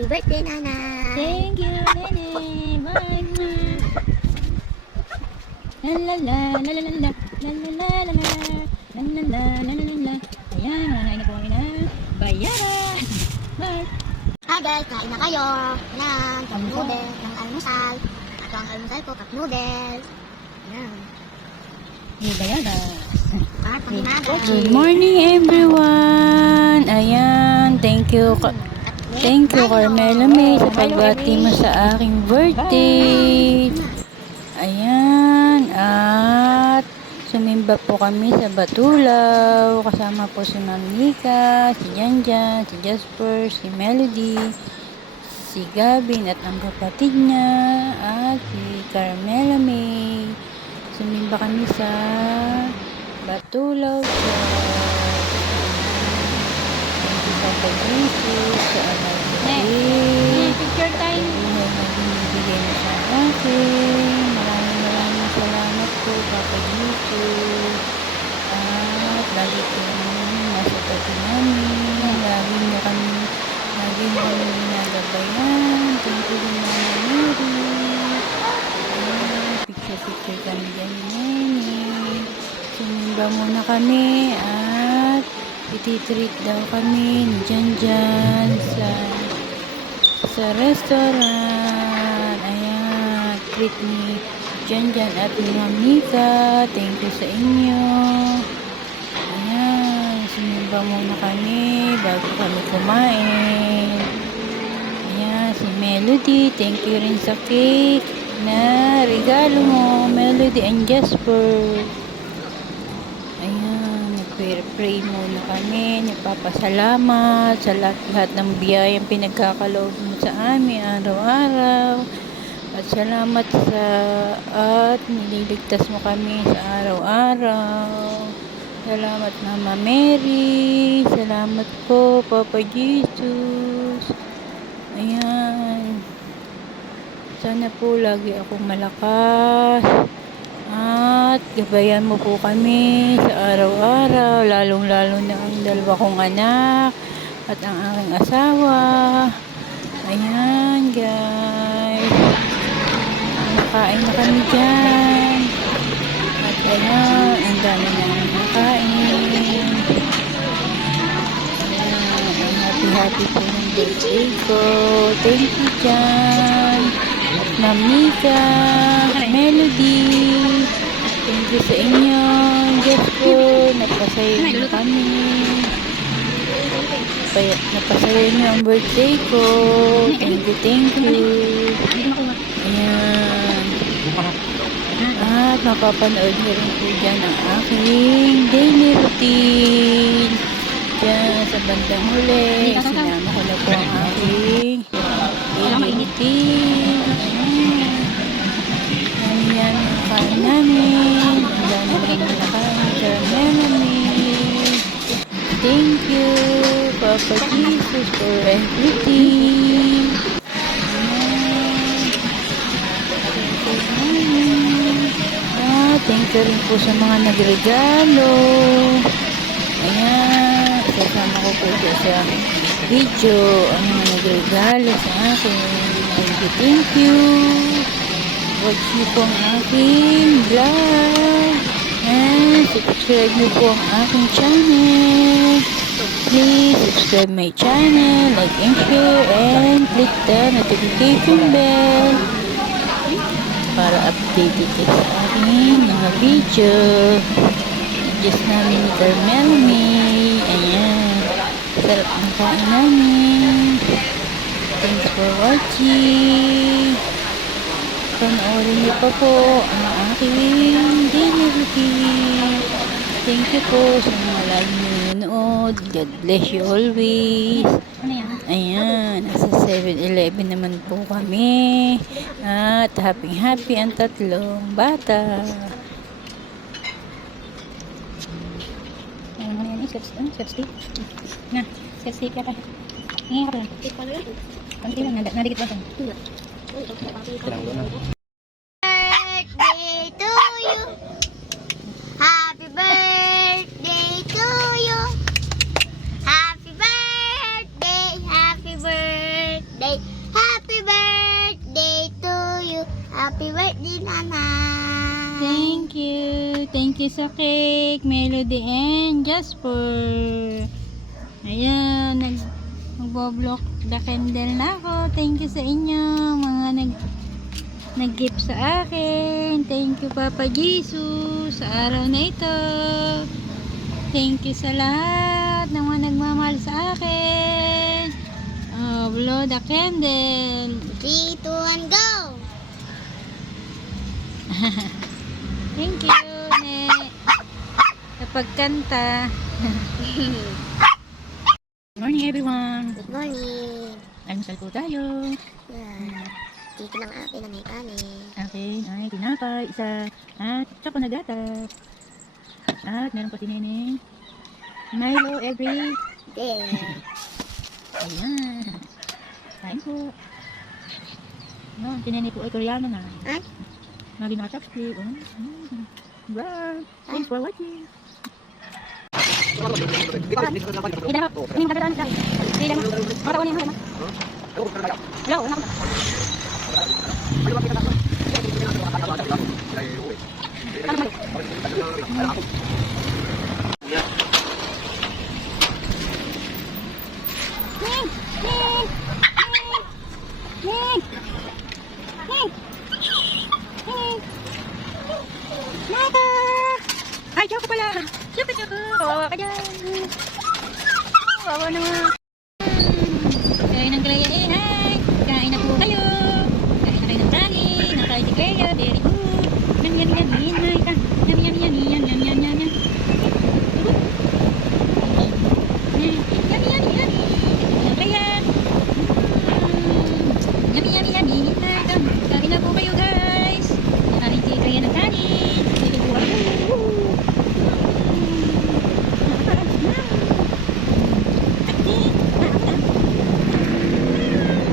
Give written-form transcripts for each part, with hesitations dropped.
Happy birthday, Nana! Thank you, Nene. Bye. La la la la la la la la la la la la la la la la la la. Ayan, mananain na po kami ng bayaran. Bye. Hi guys, kain na kayo ng cup noodles, ng almusal. Ito ang almusal ko, cup noodles. Ayan. Di bayaran. At panginaga. Everyone. Ayan, thank you. With Milo. Wow, Milo every. Bye. Ayan, at sumimba po kami sa Batulaw. Kasama po si Mamika, si Janjan, si Jasper, si Melody, si Gabin at ang kapatid niya, at si Carmela May. Sumimba kami sa Batulaw. Next, picture time. Salamat sa lahat ng biyayang pinagkakaloob mo sa amin araw-araw. At salamat sa at niligtas mo kami sa araw-araw. Salamat Mama Mary. Salamat po Papa Jesus. Ayan. Sana po lagi akong malakas. At igayan mo po kami sa araw-araw, lalong-lalo na yung dalawa kong anak at ang aking asawa. Ayan, guys. Tung ka na eh. Hindi ko makuha. Hindi, taw. Wala kang mainit. Bless you always. Ano yan? Ayan, sa 7-Eleven naman po kami. At happy ang tatlong bata. Ano naman yan? Scotch tape? Na, scotch tape yata. Hingi ka pa lang. Kunti lang, nadikit lang saan. Birthday to you. Happy birthday to you. Happy birthday. Happy birthday. birthday. Happy birthday to you. Happy birthday, Nanay. Thank you. Thank you sa cake, Melody and Jasper. Ayan, nagbo-block the candle na ako. Thank you sa inyo, mga nag-gift sa akin. Thank you, Papa Jesus, sa araw na ito. Thank you sa lahat ng mga nagmamahal sa akin. Oh, blow the candle. 3, 2, 1, go! Thank you, Ne. Sa pagkanta. Good morning, everyone. Good morning. Almusal po tayo. Yan. Dito lang akin ang may kanin. Akin ay tinapay, isa, at tsaka na gatas. At meron po si Neneng Milo every Day. ayan. Kain po. No, si Neneng po ay Koreano na. Ay? Lagi naka-chopstick. Bye. Thanks for watching. Mata! Ay, joke pala. Joke. Kawawa ka dyan. Kawawa naman. Kain ng Greya eh. Hi! Kain na po kayo. Kain na kayo ng kanin. Ng fried Greya. Very good. Yum, yum, yum, yum, yum, yum, yum, yum, yum, yum, yum, yum, yum. Yummy, yummy, yummy. Ng Greya. Yummy, yummy, yummy. Kain na po kayo, guys. Nakain si Greya ng kanin.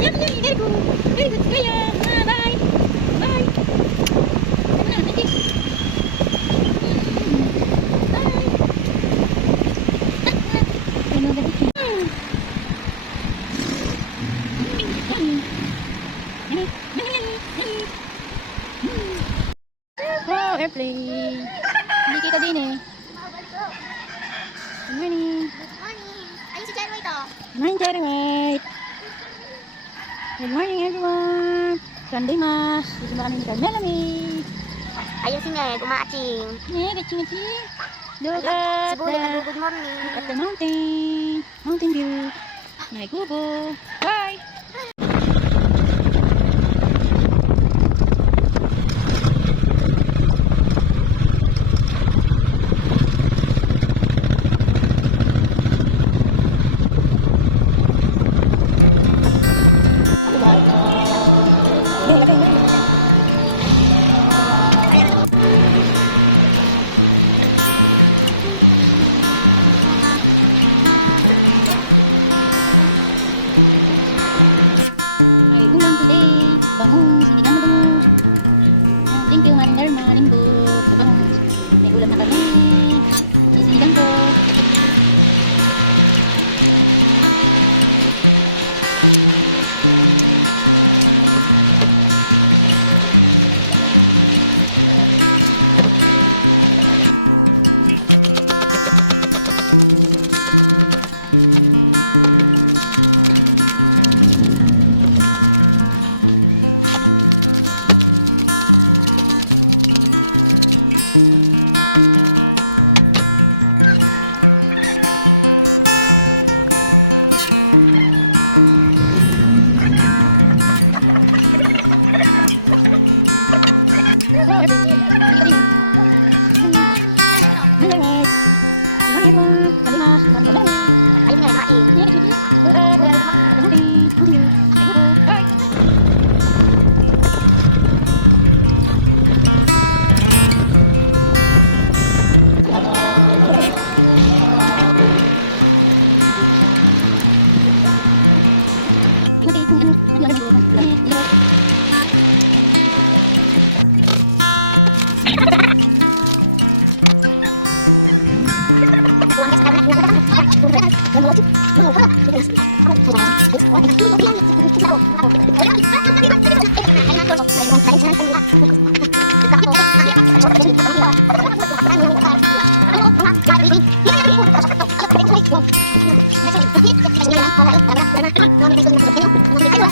Yummy, yummy, very good. Very good, Greya. Bye. Bye. Ano na, thank you. Bye. Yummy. Yummy. Yummy, yummy, yummy. Wow, airplane. Hindi kita din eh. Good morning. Good morning. Ayun si Jeremy ito. Good morning, Cherry White. Good morning, everyone. Sunday Mass. Dito kami ni Carmelami. Ayun si Ned, umaaching. Yeah, kaching-kaching. Look at Siguro the, nag-good morning. look at the mountain. Mountain view. My Google. Bye. May ulam today. Bangus. Sinigang. Thank you, Mariner. Mahaling po. Sa bangus. May ulam na kami. Sinigang po.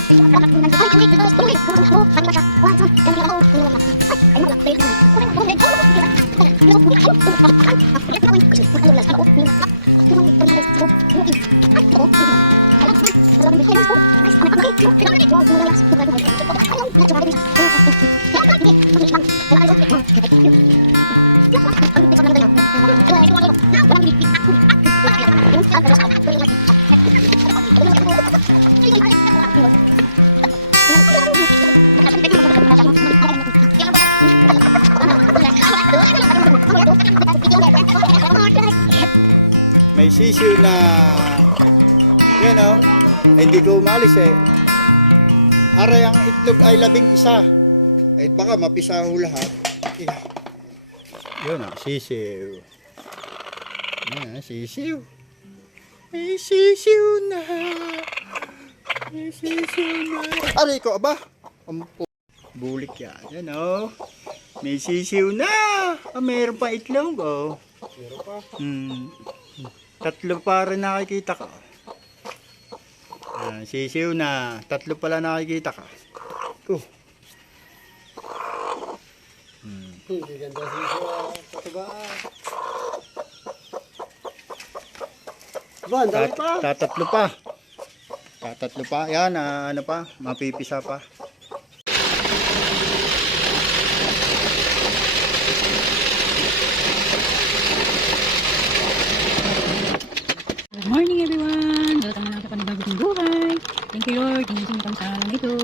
May sisiw na hindi ko umalis eh. Aray ang itlog ay 11. Eh baka mapisa ho lahat. Yeah. Yun sisiw. Sisiw. May sisiw na. May sisiw na. Aray ko aba. Bulik yan. Yan may sisiw na. Mayroon pa itlog Meron pa. 3 pa rin nakikita ka. Sisiw na. 3 pala nakikita ka. Ganda sisiw patubaan. Ba, ang dami pa. Tatatlo pa. Tatatlo pa. Yan, ano pa. Mapipisa pa. Good morning everyone! Welcome na po kami bagong buhay. Thank you Lord, ginising kami sa araw na ito.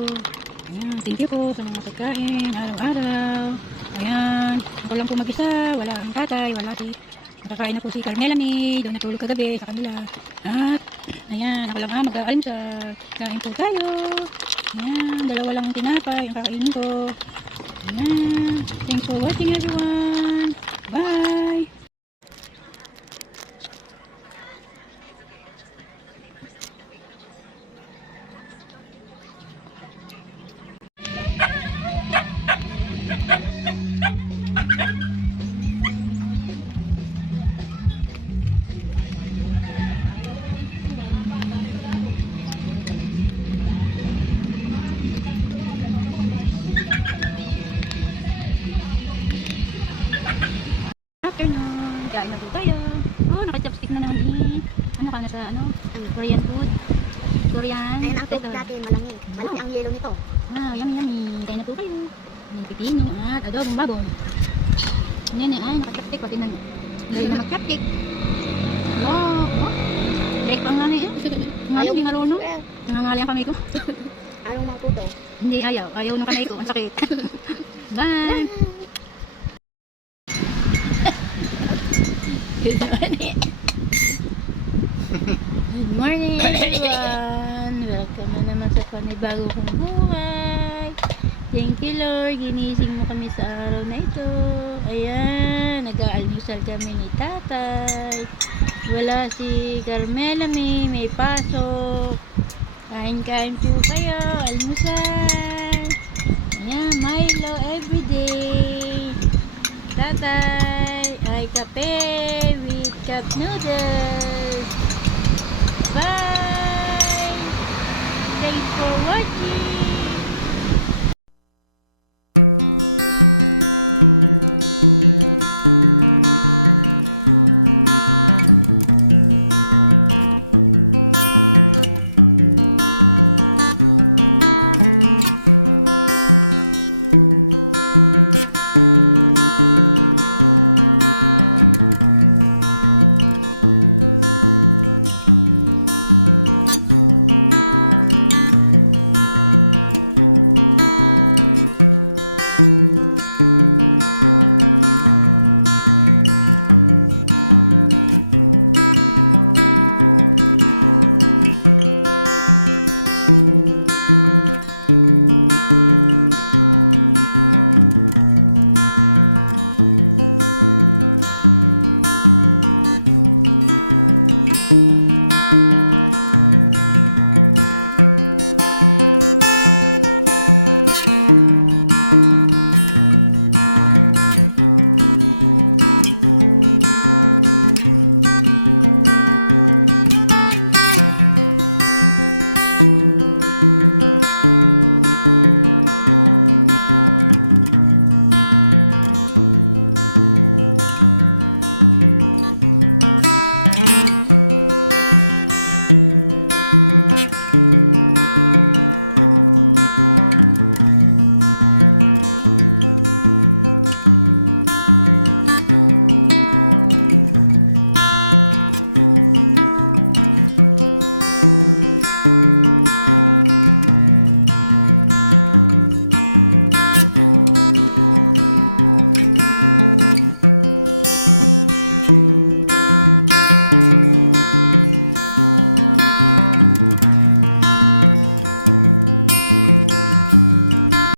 Ayan, thank you po sa mga pagkain, araw-araw. Ayan, ako lang po mag-isa, wala ang tatay, wala si nakakain na po si Carmela May, doon natulog kagabi sa kanila. At, ayan, ako lang mag-aalmusal. Kain po tayo. Ayan, 2 lang tinapay ang kakainin ko. Ayan, thanks for watching everyone. Bye! Afternoon, kain na po tayo. Naka-chopstick na naman ano ka na sa Korean food. Korean. Ayan ang cook natin, malamig. Malaki ang yelo nito. Yummy. Kain na po kayo. May pipino at adobong baboy. Nene ay naka-chopstick pati na dahil na mag-chopstick. Wow. Like pang nani Ngayon, hindi marunong. Nangangali ang kamay ko. Anong mangkuto? Hindi, ayaw ng kamay ko. Ang sakit. Bye. Good morning. Good morning everyone. Welcome na naman sa panibago kong buhay. Thank you Lord. Ginising mo kami sa araw na ito. Ayan, nag-aalmusal kami ni tatay. Wala si Carmela may pasok. Kain-kain po kayo. Almusal. Ayan, Milo everyday. Tatay ay kape with cup noodles. Bye! Thanks for watching!